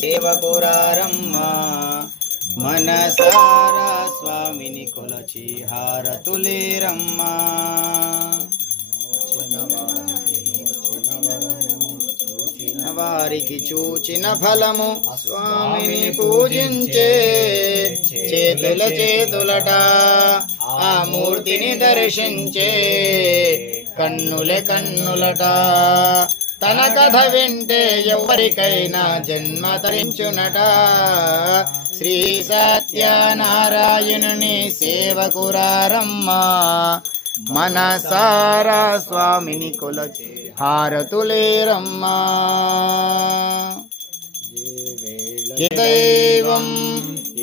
సేవకురారమ్మా మనసారా స్వామిని కొలచి హారతులేరమ్మా వారికి చూచిన ఫలము స్వామిని పూజించే చేతులట ఆ మూర్తిని దర్శించే కన్నులట తన కథ వింటే ఎవరికైనా జన్మ తరించునట శ్రీ సత్యనారాయణుని సేవకురారమ్మా మనసారా స్వామిని కొలచి హారతులేరమ్మా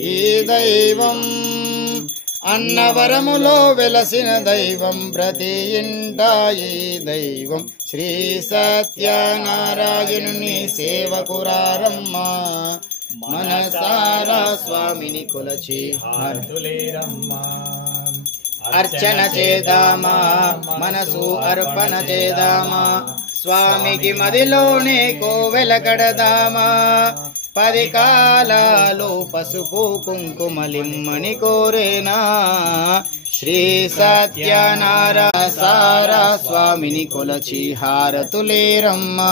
ఈ దైవం అన్నవరములో వెలసిన దైవం ప్రతి ఇంటా ఈ దైవం శ్రీ సత్యనారాయణుని సేవకురారమ్మా మనసారా స్వామిని కొలచి హారతులేరమ్మా అర్చన చేద్దామా మనసు అర్పణ చేద్దామా స్వామికి మదిలోనే కోవెల కడదామా 10 కాలాలు పసుపు కుంకుమలిమ్మని కోరేనా శ్రీ సత్యనారాయణ స్వామిని కొలచి హారతులేరమ్మా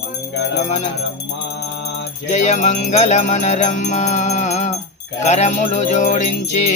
మంగళమనరమ్మా జయ మంగళమనరమ్మా కరములు జోడించి